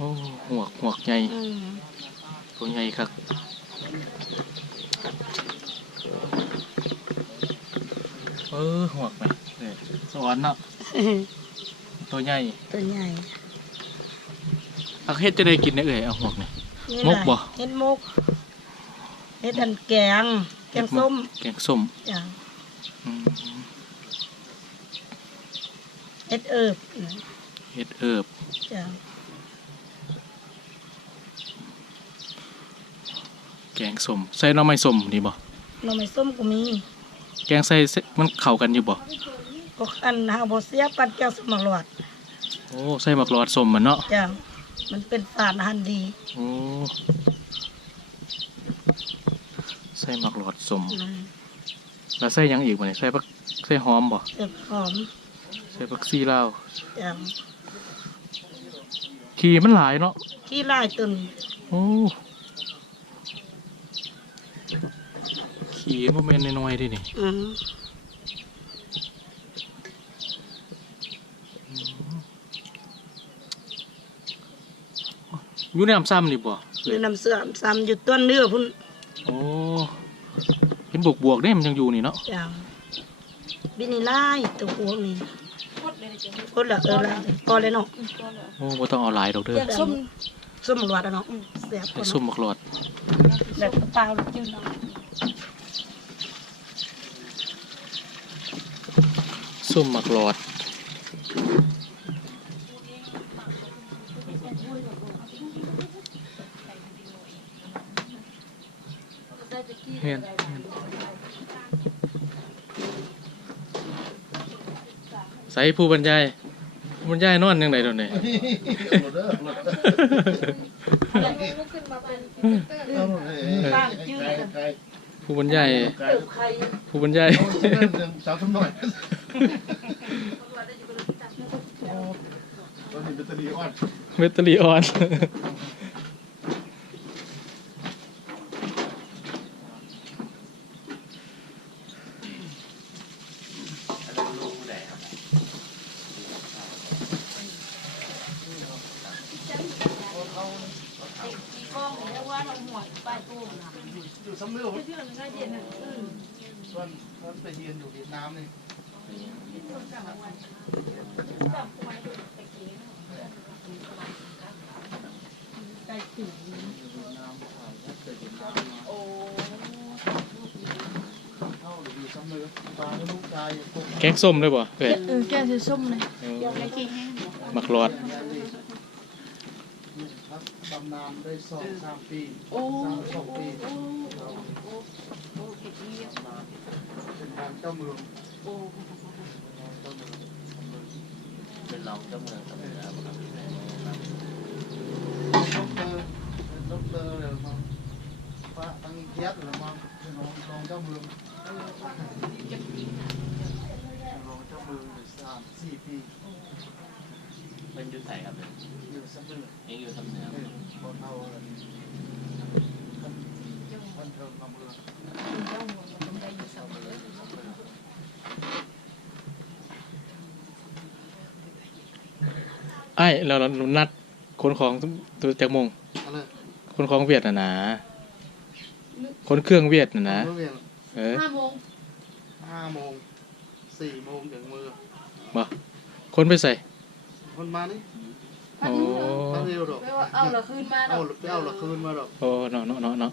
โอ้หวกหวกใหญ่อืมตัวใหญ่ครับเออหวกไหมเนี่ยสวรรค์เนาะตัวใหญ่ตัวใหญ่เอาเฮ็ดจะได้กินได้เอ่ยเอาหวกเนี่ยนี่มกบ่เฮ็ดมกเฮ็ดอันแกง แกงส้ม แกงส้มจ้ะอืมเฮ็ดเอิบเฮ็ดเอิบจ้ะ แกง ส้มใส่หน่อไม้ส้มนี่บ่หน่อไม้ส้มก็มี แกงใส่เสมันเข้ากันอยู่บ่ก็อันหาบ่เสียปันแก้วสมหลอดโอ้ใส่หมักหลอดส้มมันเนาะจ้ะมันเป็นสารอาหารดีโอ้ใส่หมักหลอดส้มอืมแล้วใส่หยังอีกบ่เนี่ยใส่ผักใส่หอมบ่เจ็บหอมใส่ผักซีลาวจ้ะขี้มันหลายเนาะขี้ลายตุนโอ้ ขี้บ่แม่นน้อยๆเดินี่อืมอยู่ในน้ำซ้ำนี่บ่อยู่น้ำเสื่อมซ้ำอยู่ต้นเนื้อพุ่นโอ้เห็นบวกบวกๆเด้มันยังอยู่นี่เนาะจ้ะบินี่ลายตัวพวกนี้พดละเออละพอเลยเนาะโอ้บ่ต้องเอาหลายดอกเด้อส้มส้มหลวดอะเนาะแซ่บกใส่ว่าส้มหมักหลอดแบบเปล่าลูกจืดเนาะ ส้มหมักหลอด เห็นใส่ผู้บรรยายผู้บรรยายนอนยังไงตอนนี้ผู้บรรยายผู้บรรยาย สาวทำหน่อย ตอนนี้แบตเตอรี่อ่อนเมตาลีออนอยู่ซ้ำเรือส่วนมันไปเรียนอยู่เวียดนามนี่เข้าอยู่ซ้ำเรือตาลูกชายพวก แกงส้มด้วยบ่เอ้ยเออแกงสีส้มเลยเออหมักหลอดครับบำนาญได้สองสามปีโอ้สามสองปีโอ้โอ้เห็ดเยี่ยมเป็นทางเจ้าเมือง โอ้ เจ้าเมือง เป็นรองเจ้าเมืองกับเมื เราเรานัดคนของตัวจากโมงอะไรคนของเวียดน่ะนะคนเครื่องเวียดน่ะนะเมื่อเวียนเออห้าโมงห้าโมงสี่โมงถึงมือบ่คนไปใส่ คนมานี่โอ้ตั้งเร็วดอกแปลว่าเอาละคืนมาเอาไปเอาละคืนมาดอกโอ้เนาะเนาะเนาะเนาะ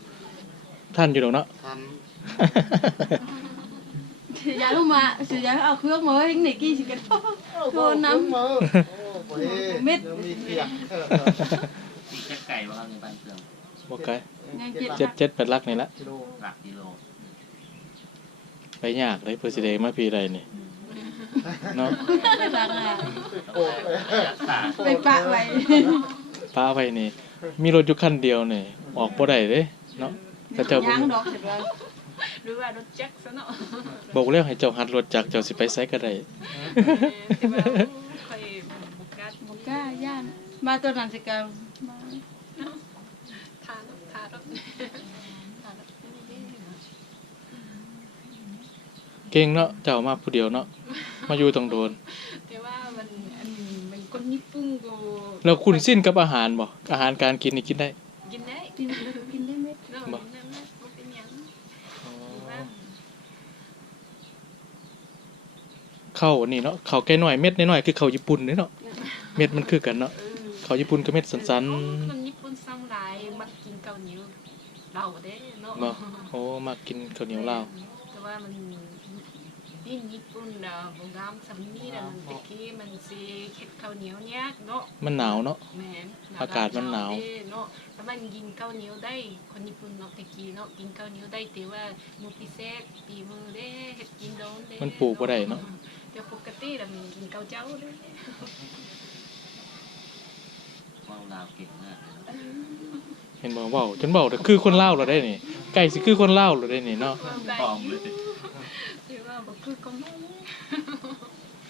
ท่านอยู่ดอกเนาะทันเสียยาลงมาเสียยาเอาเครื่องมาไว้ให้หนิ กี้สิกันโทนน้ำมาโอ้ยเม็ดยังมีเกียร์ตีแค่ไก่ว่าในบ้านเครื่องบ่ไกลยังเจ็ดเจ็ดเจ็ดแปดลักนี่ละกิโลหลักกิโลไปยากเลยเพื่อสิได้มาพี่ไรนี่เนาะหลังอะโอ้ยขาไปปะไว้ป้าไปนี่ มีรถอยู่คันเดียวนี่ ออกบ่ได้เด้เนาะก็เจ้าบ่ยาง มีดอกเสร็จแล้วหรือว่ารถแจ็คซะเนาะบอกแล้วให้เจ้าหัดรถจักรเจ้าสิไปไสก็ได้ที่ว่าเคยบุกกัดบอกกล้าย่าน มาตัวนั้นสิกันมาทานทานรถเก่งเนาะเจ้ามาผู้เดียวเนาะมาอยู่ต้องโดนแต่ว่ามันอันมันกคนญี่ปุ่นก็แล้วคุณสิ้นกับอาหารบ่อาหารการกินนี่กินได้ กินได้ กินกินได้ไหม เนาะ บ่ กินได้ไหมบ่เป็นหยังว่า ข้าวนี่เนาะข้าวแก่น้อยเม็ดน้อยๆคือข้าวญี่ปุ่นเด้เนาะเม็ดมันคือกันเนาะเออข้าวญี่ปุ่นก็เม็ดสันคนญี่ปุ่นซ้ำหลายมักกินเกาเหนียวเหล้าเด้เนาะๆเนาะโอ้มากินข้าวเหนียวลาวแต่ว่ามันนี่ญี่ปุ่นน่ะบ่งามสำนี้น่ะมันตะกี้มันสิเฮ็ดข้าวเหนียวเนี่ยากเนาะมันหนาวเนาะแม่นอากาศมันหนาวเด้เนาะแล้วมันกินข้าวเหนียวได้คนญี่ปุ่นเนาะตะกี้เนาะกินข้าวเหนียวได้แต่ว่ามือพิเศษปีมือเด้เฮ็ดกินโดนเด้มันปลูกบ่ได้เนาะ แต่ปกติแล้วมันกินข้าวเจ้าเด้ว่าวลาวเก่งมากเลยเนาะเห็นบ่เว้าจนเว้าแต่คือคนลาวแล้วได้นี่ใกล้สิคือคนลาวแล้วได้นี่เนาะพร้อมเลยแต่ว่าบ่คือของเรา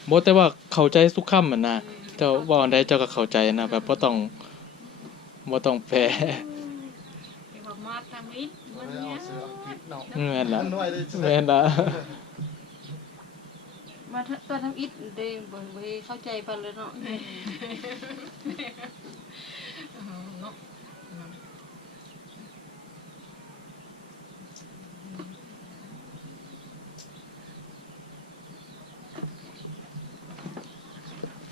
บ่แต่ว่าเข้าใจทุกคำมันนะเจ้าเว้าอันใดเจ้าก็เข้าใจนะแบบบ่ต้องบ่ต้องแปลแต่ว่ามาทำอีกไม่มันได้เนี่เอายเสืออังกฤษเนาะแม่นล่ะอันน้อยเลยแม่นล่ะ มาตัวทำอิฐเด้บ่บ่เข้าใจปานเลยเนาะเออเนาะ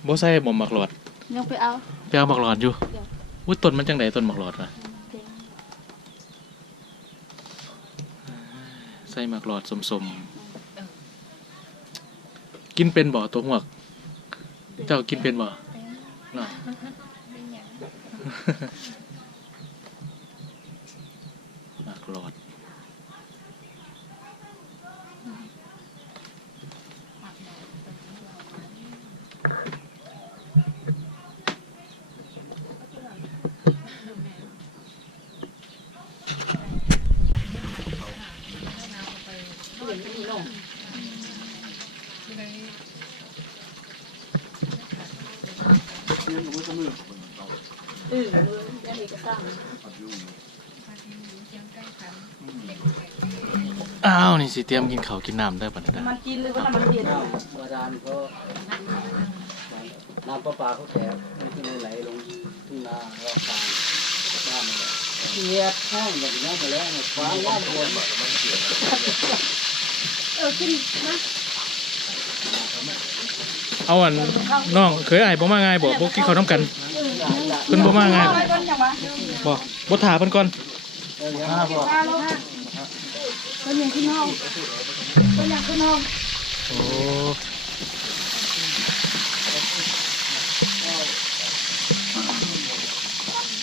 บ่ใส่บ่มักหลอดยังไปเอาไปเอามักหลอดอยู่เดี๋ยวอุ้ยต้นมันจังไดต้นมักหลอดน่ะใส่มักหลอดสมๆ กินเป็นบ่ตัวหวก เจ้ากินเป็นบ่เนาะ มักหลอด เรียนกับมือเสมอ เออยังมีกระซัง อ้าวนี่สิเตรียมกินข้าวกินน้ำได้ปะเนี่ยนะมันกินหรือว่ามันเปลี่ยนน้ำบาดาลก็น้ำประปาเขาแถบมันก็เลยไหลลงทุ่งนารอบกลางน้ำมันเทียบแห้งแบบนี้มาแล้วเนี่ยฟ้าย่าบวนเออกินนะเอาอันน้องเคยไอ้บ่มาง่ายบ่บ่กินข้าวน้ำกัน เพิ่นบ่มาง่ายไปก่อนจังวะบ่บ่ถาเพิ่นก่อนเออห้าบ่มาแล้วฮะเพิ่นยังขึ้นห้องเพิ่นยังขึ้นห้องโอ้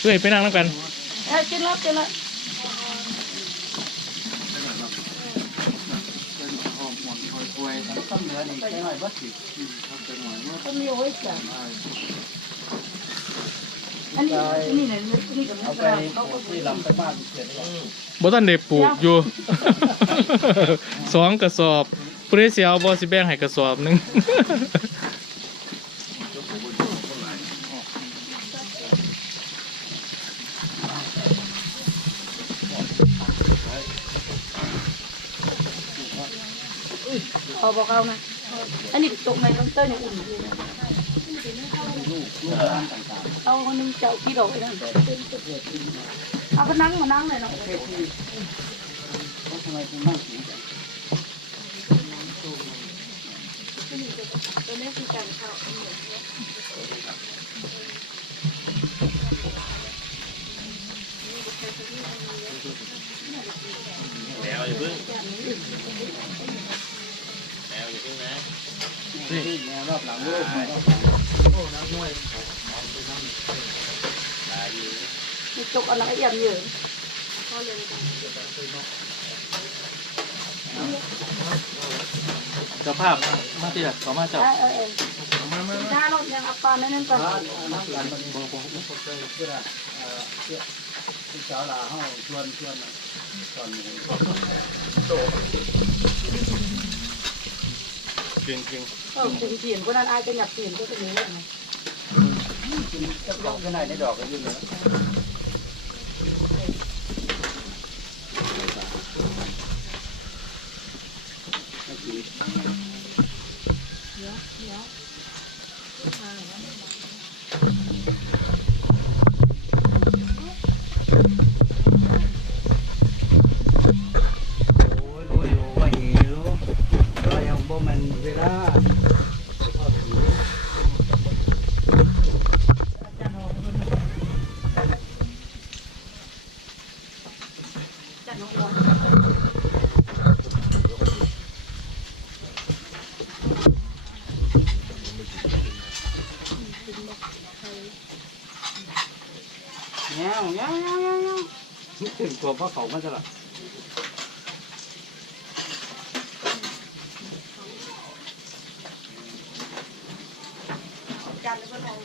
เอ้ยไปนั่งน้ำกันเออกินแล้วกินแล้วหอมหมอนคอยป่วยต้นเหนือนี่แค่หน่อยบ่สิเขาเป็นหน่อยเมื่อก็มีโอ้ยจ้ะ อันนี้อันนี้เนี่ยนี่กับเอากไประเขาก็ที่ลำไปบ้านเสร็จแล้วบ่ทันได้ปลูกอยู่ สองกระสอบผู้ใดสิเอาบ่สิแบ่งให้กระสอบหนึง เอาบอกเอานะอันนี้ตกในต้นเต้นอย่างอื่นอยู่นะ เอาคนนึงเจ้าพี่ดอกไอ้นั่นเอาก็นั่งมานั่งเลยเนาะเขาทำไมถึงนั่งสีกันตัวนี้คือการเข้าแล้วอย่าพิ่งแล้วอย่าพิ่งนะนี่แนวรอบหลังลูกโอ้น้ำน้อย ลายอยู่ มีจกอะไรเอี่ยมเยอะเจ้าภาพมาติล่ะเขามาเจ้าเออเออถ้าเรายังอัปปานั่นนั่นก่อนร้านน้ำกันมันบ่บ่บ่เคยเพื่อเอ่อเพื่อที่สาวลาเฮาชวนชวนตอนนี้กินกินเออถึงเขียนคนนั้นอายจะอยากเขียนก็จะมีเลยนะกินจักดอกก็ได้ในดอกก็อยู่เหลือ มาซะละจานเลยก็ลอง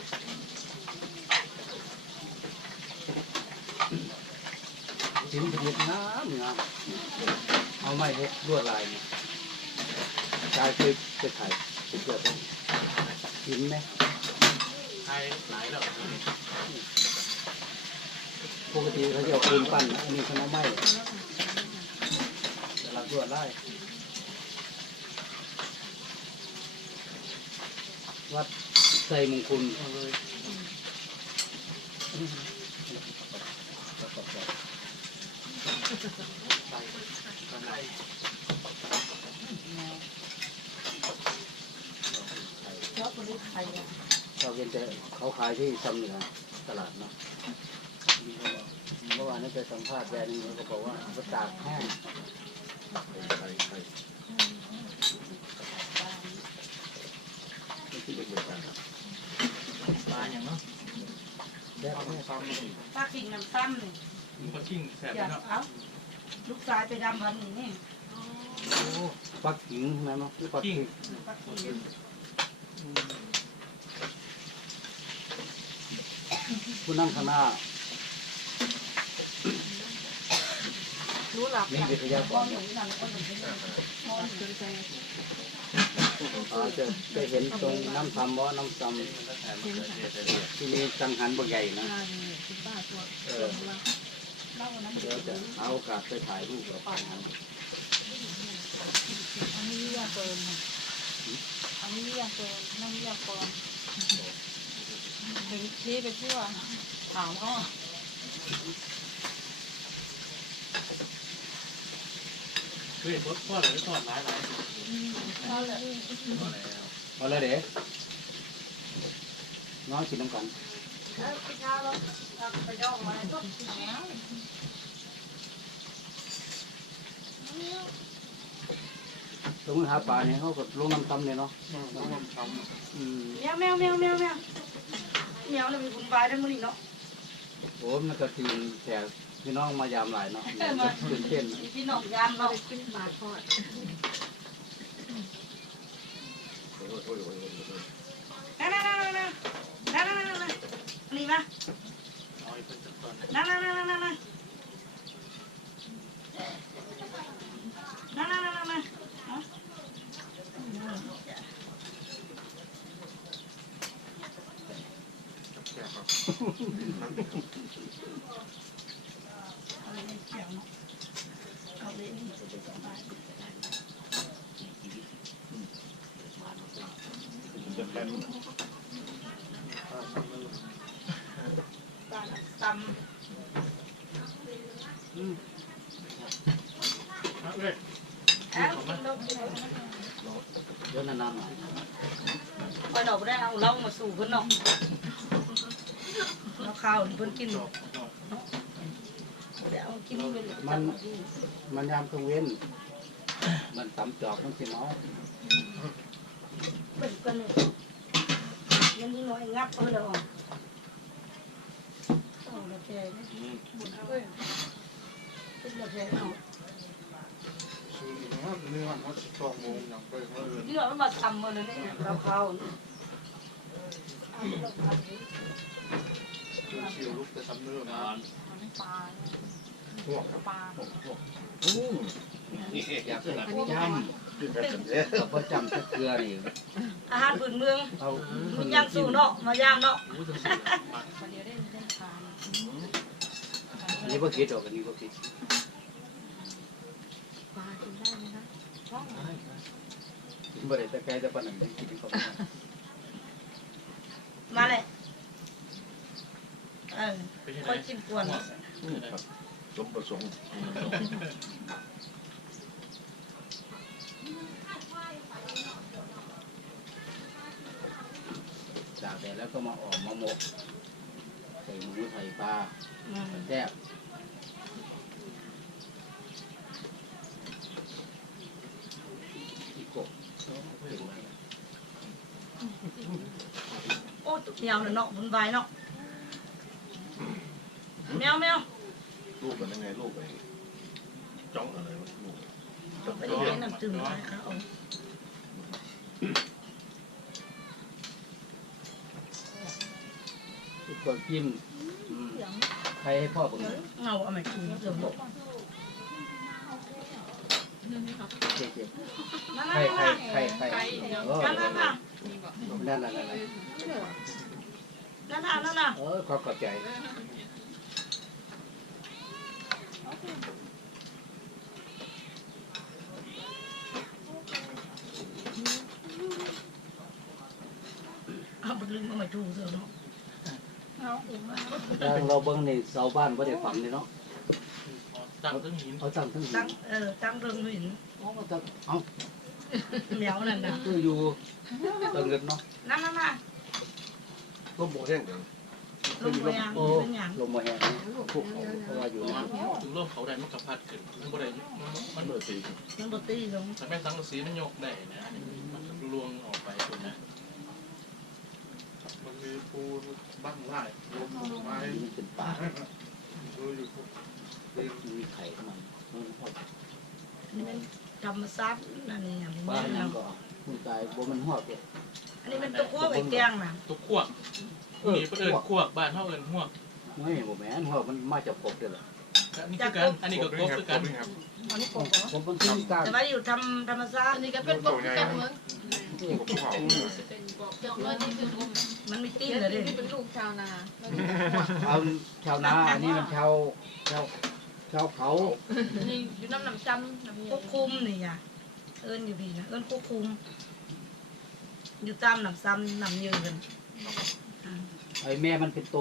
ชิ้มเดียดน้ำเงเอาไม้เนี่ยลวดลายเนี่กายคือจะถ่ายเคยเกิดจิ้มไหมถ่ายหลายแล้ว ปกติเขาจะเอาปูนปั้นนะอันนี้เขาเอาไม้จะรับลวดลายวัดใส่มงคลเพราะคนนี้ใครอะเราเป็นแต่เขาขายที่ซ้ำเหนือตลาดเนาะ วานนี้ไปสัมภาษณ์แบรนด์หนึงเขาบอกว่าเขาตากแห้งปลาอย่างเนาะแซ่บแน่ป้าขิงน้ำซ้ำนี่มันก็ชิ่งแสบอยากเนาะเอาลูกชายไปดำพันนี่นี่ปักขิงนะเนาะปักขิงป้าขิงผู้นั่งข้างหน้า รู้หลับนี่วิทยากก้อรนหนูนั่นก้อนหนูนี่ก้อนหนูใจอาจจะไปเห็นตรงน้ำซ้ำว่าน้ำซ้ำที่มีจังหันบางใหญ่นะคุณป้าตัวเออเล่าวันนั้นเดี๋ยวจะเอาโอกาสไปถ่ายรูปกับป้าหันอันนี้ยาเกินอันนี้ยาเกินนั่งยาเกินถึงชี้ไปทั่วถามเขา คือเห็นพ่อเลยทอดหลายหลายเอาเลยเด็กน้องกินน้ำกันไปย่องมาก็ตรงหาปลาเนี่ยเขาก็ลงน้ำซ้ำเนี่ยเนาะอืมแมวแมวแมวแมวแมวแมวเลยมีคุณบายได้มั้งนี่เนาะโอ้มันก็ตื่นแต่ พี่น้องมายามหลายเนาะตื่นเต้นพี่น้องยามเราขึ้นมาทอดนั่นนั่นนั่นนั่นนั่นนั่นนี่มา เดี๋ยวนานๆหน่อยคอยดอกได้เอาเหล้ามาสู่เพิ่นเนาะเอาข้าวเพิ่นกินเนาะเดี๋ยวเอากินไปเลยมันมันยามกลางเว้น มันตำจอกมันสิเมาเปิดกันเลยยังมีน้อยงับเพิ่นเลยอะเอาละแกเนี่ยเอ้ยเป็นละแกเอาซื้อมา เนื้อมันสิบสองโมงอย่างไปเมื่ออื่นเนื้อมันมาทำมันเลยเนี่ยเราข้าเนี่ยเอาไปลงมาดิเชียวลูกแต่ทำเนื้อมาปลาพวกปลาอยากแบบจกินแบบนี้ำกับประจำตะเกลือนี่อาหารพื้นเมืองเอามันยังสู่เนาะมายามเนาะอู้จังสิมาอันนี้บ่คิดออกอันนี้บ่คิด ปลากินได้ไหมคะกินบ่ได้แต่ไกลแต่ปานนั้นได้กินเข้าไปมาเลยเออเป็นยังค่ไงอยกินกวนหัวครับสมประสงค์จากแต่แล้วก็มาออกมาหมกใส่หมูใส่ปลาอืมแซ่บอีกกบเก่งมาก โอ้ตุ๊กยาวเลยเนาะบุญบายเนาะแมวแมวลูกกันยังไงลูกไปจ้องอะไรวะลูกไปเลี้ยงน้ำจืดไปค่ะเอาทุกคนจิ้มอืมใครให้พ่อผมเงาเอามาชูเดี๋ยวบอก เจ๊ๆนั่นใครนั่นใครนั่นใครใครเออนั่นนั่นนั่นนั่นนั่นนั่นนั่นนั่นนั่นเออขอบใจเอาไปลืมเอามาชูเดี๋ยวเนาะแล้วเราเบิ่งในเสาบ้านบ่ได้ฝังเลยเนาะ ตั้งตั้งหินเอาตั้งทั้งหิตั้นงเออตั้งเรื่องหินเอามาตั้งเอาแมวนั่นน่ะคืออยู่ตังเงินเนาะนั่นนั่นนั่นก็หมดแห้งกันลงไปยังโอ้เป็นหยังลงมาแห้งพวกเขาเพราะว่าอยู่เพราะนะว่าถึงร่มเขาได้มันกระพัดขึ้นมันบ่ได้มันมันเมื่อตีมันบตีลงแต่แม่สังกะสีมันยกได้นะอันนี้มันลวงออกไปถูกนะมันมีปูบ้างไล่ลมไม้อันนี้มันเป็นป่าดูอยู่ มันมีไข่ของมันมันหอดนี่มันธรรมชาตินั่นนี่อย่างบ้านนี้นั้นะนก็คุณกายบ่มันหอดเลยอันนี้เป็นตัวขั้วใบแกงน่ะตุกขวกนี่เอิ้นขวกบ้านเฮาเอิ้นหวกไม่บ่แม่นหอดมันมาจากกบเด้อล่ะอันนี้คือกันอันนี้ก็กบคือกันอันนี้กบเหรอกบมันคือการแต่ว่าอยู่ทำธรรมชาติอันนี้ก็เป็นกบกันเหมือนกบเขาเป็นกบเจ้าเลยนี่คือกบมันมีตีนนี่เลยดิเป็นลูกชาวนาชาวชาวนาอันนี้มันชาวชาว ชาวเขานี่อยู่น้ำน้ำซ้ำน้ำเย็ควบคุมนี่อะเอิ้นอยู่ดีนะเอิ้นควบคุม อยู่ตามหนำซ้ำหนำยืนกันอ่าไอ้แม่มันเป็นโต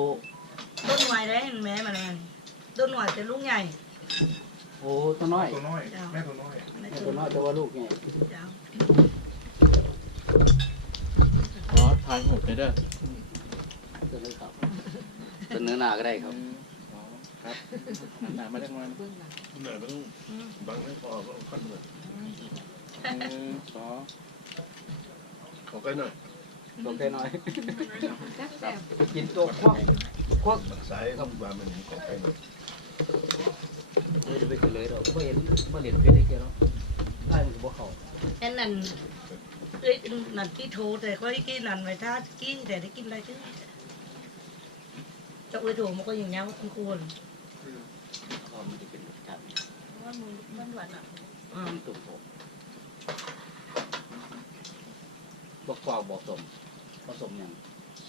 ต้นหน่วยได้แม่มาแล้วนี่ต้นหน่วยเป็นลูกใหญ่โอ้ตัวน้อยตัวน้อย แม่ตัวน้อยแม่แม่ตัตัววน้อยแต่ว่าลูกไงเจ้าอ๋อทายหกเลยเด้อตัวนี้ครับตัวเนื้อหนาก็ได้ครับอ๋อ ครับหันหน้ามาได้มาเหนื่อยต้องบางไม่พอก็ขั้นเหนื่อยหนึ่งสองขอใกล้หน่อยตัวแค่น้อยกินตัวควักควักสายต้องบานมันขอใกล้หน่อยเลยจะไปกันเลยเราไม่เห็นไม่เห็นเพื่อนได้เกี่ยวเนาะได้มันก็บ่เข้าแอนนั่นเอ้ยนั่นกี้โทแต่ก็ได้กี้นั่นไว้ท่ากี้แต่ได้กินอะไร chứ จะอุ้ยโถมันก็อย่างเงี้ยคุณควร เพราะมันจะเป็นรสชาติ ว่ามือมันหวานอะอ่ามันตุ่มผมบ่กวางบ่สมผสมยัง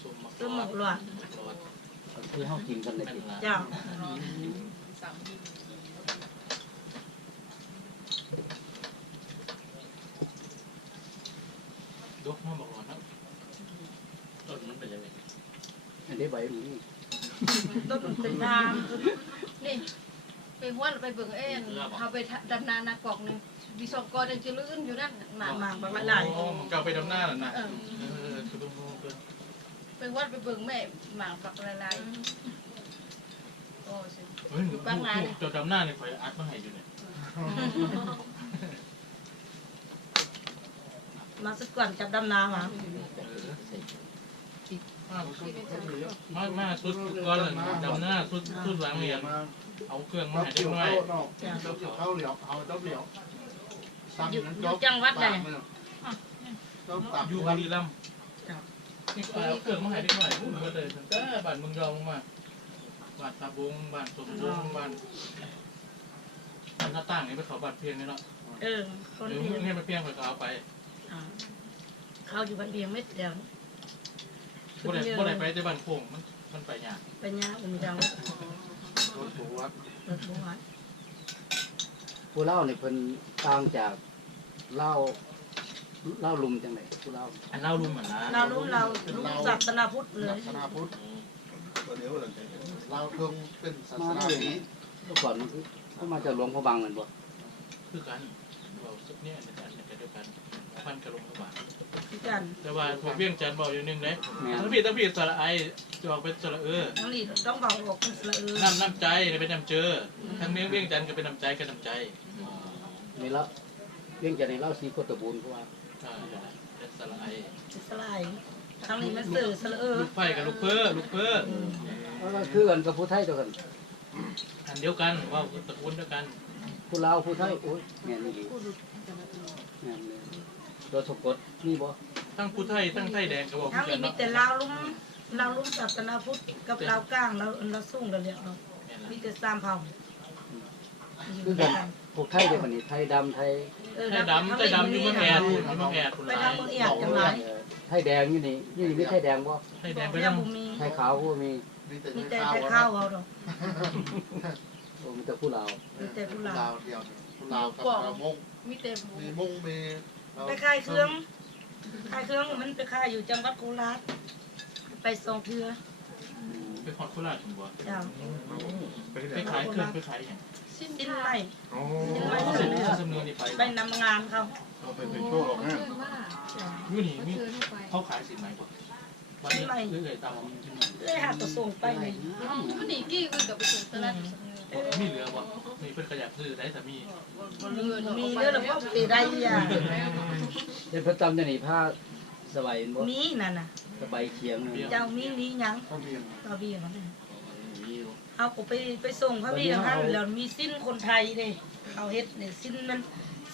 ซุ่มมะต้นหมกหลอดก็คือเฮากินกันในเป็นติละเจ้าสามดียกมาบอกก่อนนะต้นมันเป็นยังไงอันนี้ใบมันนี่ต้นเป็นทางนี่ ไปห้วนไปเบิ่งเอ็นเขาไปดำนานากอกนึงวิศวกรยังจะลื่นอยู่นั่นหมามาประมาณไหนโอ้มันเก่าไปดำหน้าแล้วนะเออเออคือต้องรู้เกินไปห้วนไปเบิ่งแม่หมาปักละลายโอ้สิเฮ้ยลูกเจ้าดำหน้าเนี่ยคอยอัดมาให้อยู่เนี่ยมาสักก่อนจับดำนามามามาสุดก่อนเลยดำหน้าสุดสุดหลังเรียนมา เอาเครื่องมาเราให้เกี่เด็ยวกน้อเข้ายเนาะเจ้าเกี่ยวเข้าเหลียวเอาเจ้าเหลียวซ้ำนั้นเจ้าตับอยู่บุรีรัมย์นี่ก็เอาเครื่องมาให้เด็กน้อยพูดมาเลยแต่บ้านเมืองยองมาบ้านตาบงบ้านสมบงบ้านบ้านท่าตั้งนี่ไปเขาบ้านเพียงนี่เนาะเออ คนเดี๋ยวเดียวเนี่ยไปเพียงไปก็เอาไปอ่าเขาอยู่บ้านเพียงไม่เดียวบ่ได้บ่ได้ไปแต่บ้านโป่งมันมันไปยากไปยาอุ้มจัง รถตัววัดเปิดบัวผู้เล่านี่เพิ่นต่างจากเล่าเล่าลุมจังไดผู้เล่าอันเล่าลุมเหมือนนะเรารู้เรารู้ศาสนาพุทธเลยศาสนาพุทธศตัวเดียวเลยลาวเพิ่งเป็นศาสนาผีเมื่อก่อนมันคือเขามาจากหลวงพระบางนั่นบ่คือกันเราสุดเนี่ยในการในการเดียวกันพันกระลงกระบาด คือกันแต่ว่าพวกเวียงจันทร์บอกอยู่หนึงเลยแม่นถ้าพี่ถ้าพี่สระไอจะออกเป็นสระเออทั้งนี้ต้องบอกออกเป็นสระเออน้ำน้ำใจเป็นน้ำเจอทั้งเมียงเวียงจันทร์ก็เป็นน้ำใจกับน้ำใจนี่ละเรื่องจะในเล่าสีโคตรบูรณ์เพราะว่าอ่าเป็นสระไอเป็นสลายทั้งนี้มันสื่อสระเออลูกไฟกับลูกเพ้อลูกเพ้อแล้วก็คือกันกับผู้ไทยตัวกันอันเดียวกันว่าตระกูลเดียวกันผู้ลาวผู้ไทยโอ้ยแม่นนี่แม่นเลย โดยสะกดนี่บ่ทั้งผู้ไทยทั้งไทยแดงก็บอกทั้งกันี้นมีเนาะแต่ลาวลุ่มลาวลุ่มศาสนาพุทธกับลาวกลางเราเราสู้กันแล้วเนาะแม่นล่ะมีแต่สามเผ่าคือกันพวกไทยเดี๋ยวนี้ไทยดำไทยเออไทยดำไทยดำอยู่เมืองแอดคุณเมืองแอดคุณไปหลาทางยเมืองเอียดจังไรเอ่อไทยแดงอยู่นี่นี่มีไทยแดงบ่ไทยแดงไปยัทั้งงบ่มีไทยขาวก็มีมีแต่มีแต่ข้าวแต่ข้าวเอาดอกโอ้มีแต่ผู้ลาวมีแต่ผู้ลาวลาวเดียวลาวกับลาวมงมีแต่มีมงมี ไปค่ายเครื่องค่ายเครื่องมันไปค่ายอยู่จังหวัดโคราชไปส่งเทือไปขอดโคราชผมบอกจ้าไปที่ไหนไปขายเครื่องไปขายอย่างสิ้นสิ้นทาไร่อ๋อเอาเส้นนี้สำเนียงนี่ไปไปนำงานเขาเอาไปเป็นโชว์หรอกฮะจ้าอยู่นี่มีเขาขายสินไหมกว่าวันนี้เรื่อยๆตามมาที่นี่เลยหาตัวส่งไปเลยมันหนีกี้คือกับไปถึงตลาด มีเหลือบ่มีเพิ่นขยับซื้อได้แต่มีมีเรื่องพวกปีได้ยาเดี๋ยวเพิ่นจำจะนี่ผ้าสบายเห็นบ่มีนั่นน่ะสบายเขียงนี่เจ้ามีมีหยังเขาเรียนเราเบียร์มันน่ะเอาก็ไปไปส่งเขาพี่ท่านแล้วมีสิ้นคนไทยเลยเขาเฮ็ดเนี่ยสิ้นมัน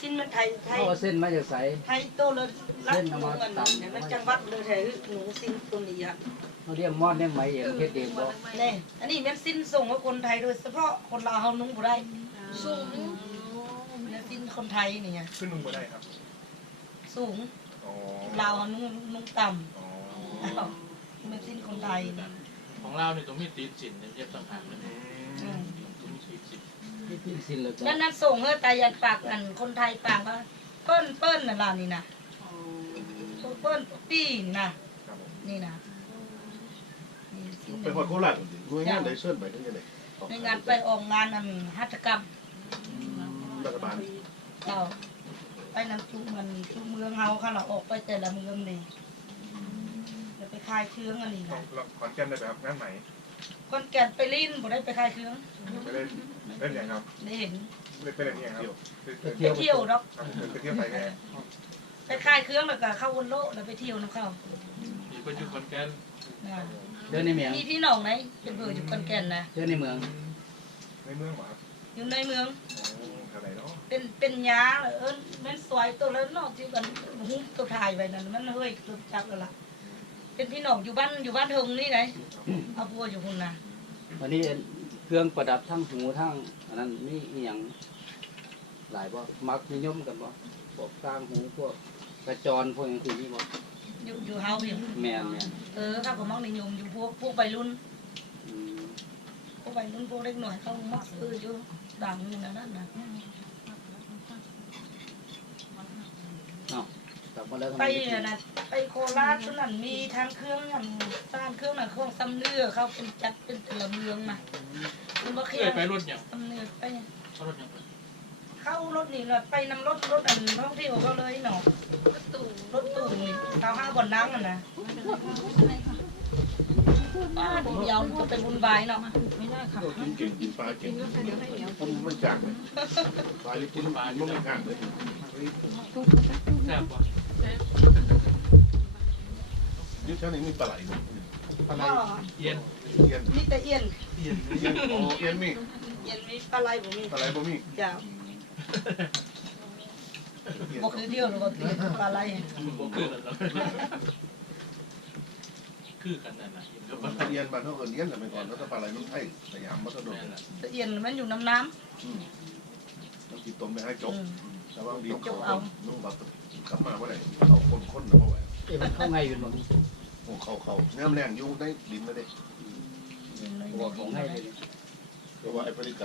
สิ้นมันไทยไทยเขาเอาเส้นมาจากไสไทยโตเลยรักหนูกันเนี่ยมันจังหวัดเลยแถวหนูสิ้นตัวนี้อะ เขาเรียกมอดเรียกไหมเองเฮ็ดเองบ่แน่อันนี้แม่นสิ้นส่งให้คนไทยโดยเฉพาะคนลาวเฮานุ่งบ่ได้สูงแม่นสิ้นคนไทยนี่ไงขึ้นนุ่งมาได้ครับสูงอ๋อลาวเฮานุ่งนุ่งต่ำอ๋ออ้าวแม่นสิ้นคนไทยนี่ของเราเนี่ยต้องมีตีนสินเนี่ยเย็บต่างหากเลยอืมต้องมีตีนสินนี่ที่สิ้นแล้วจ้ะนั่นนั่นส่งให้ตายันปากกันคนไทยปากว่าเปิ้นเปิ้นน่ะล่ะนี่นะเปิ้นปี้นี่นะครับผมนี่นะนี่สิ้น ไปหอดโคราชจริงๆด้วยงานไดเชิญไปทั้งยังไงในงานไปออกงานอันหัตถกรรมรัฐบาลเราไปนำจุมันจุเมืองเฮาค่ะเราออกไปแต่ละเมืองนี่เดี๋ยวไปคายเครื่องอันนี้นะแล้วขอนแก่นได้ไปครับงานไหนคนแก่นไปลิ้นบ่ได้ไปคายเครื่องไม่ได้เล่นอย่างครับได้เห็นไม่เป็นอย่างครับไปไปเที่ยวเที่ยวดอกครับผมไปเที่ยวไปไงไปคายเครื่องแล้วก็เข้าวนโลกแล้วไปเที่ยวนํเขามีคนอยู่คนแก่นนะ เที่ยวในเมืองมีพี่น้องไหนเป็นเบอร์อยู่คนแก่นนะเที่ยวในเมืองในเมืองหรอครับอยู่ในเมืองอ๋อแถวไหนเนาะเป็นเป็นยาเหรอเอิ้นแม่นสวยตัวแล้วเนอกที่กันหุ้มตัวถ่ายไว้นั่นมันเฮ้ยตัวจักแล้วล่ะเป็นพี่น้องอยู่บ้านอยู่บ้านเทิงนี่ไหนเอาพัวอยู่หุ่นน่ะวันนี้เครื่องประดับทั้งหูทั้งอันนั้นมีอีหยังหลายบ่มักนิยมกันบ่พวกกลางหูพวกกระจรพวกหยังคือนี่บ่ อยู่อยู่เฮาอยู่แม่นแม่นเออเขาก็มักนิยมอยู่พวกพวกวัยรุ่น อืมพวกวัยรุ่นพวกเล็กหน่อยเขามักซื้ออยู่ดังอยู่นั่นน่ะเอ้ากลับมาแล้วทำไปไมไม่กิอะนนะไปโคราชนั่นมีทางเครื่องอย่างสร้างเครื่องน่ะเครื่องซ้ำเนื้อเขาเป็นจัดเป็นแต่ละเมืองน่ะมันบ่เคเคียยไปรถอย่างซ้ำเนื้อไปเขารถอย่าง เข้ารถนี่เลยไปนำรถรถอันท่องเที่ยวก็เลยเนาะตู่รถตู้นี่ตาห้าบนนั่งอะนะป้าดียาวก็ไปบุญบายเนาะไม่ได้ค่ะกินเก่งกินปลาเก่งผมไม่จางเลยปลาลิกินปลาไม่จางเลยแซ่บกว่ายุคนี้มีปลาไหลอะไรก็เย็นเอียนมีแต่เอียนเอียนเอียนมีเอียนมีปลาไหลบ่มีปลาไหลบ่มีจ้า บ่คือเดียวหรอกคือปลาไหลบ่คือกันแล้วคือกันนั่นแหละเห็นกับว่าเอียนบ้านเขาเอิ้นเอียนแต่ไปก่อนแล้วก็ปลาไหลมันไทยสยามมัธยมนั่นแหละเอียนมันอยู่น้ำน้ำต้องกินต้มไปให้จบแต่ว่าดีเขานุ่งแบบกลับมาว่าไหนเขาคนๆนะว่าไหวเอ้ยมันเข้าไงอยู่บ่มีโอ้เขาเขาเนื้อแรงยู่งได้ดินไม่ได้บอกของให้เลยเพราะว่าไอ้บริการ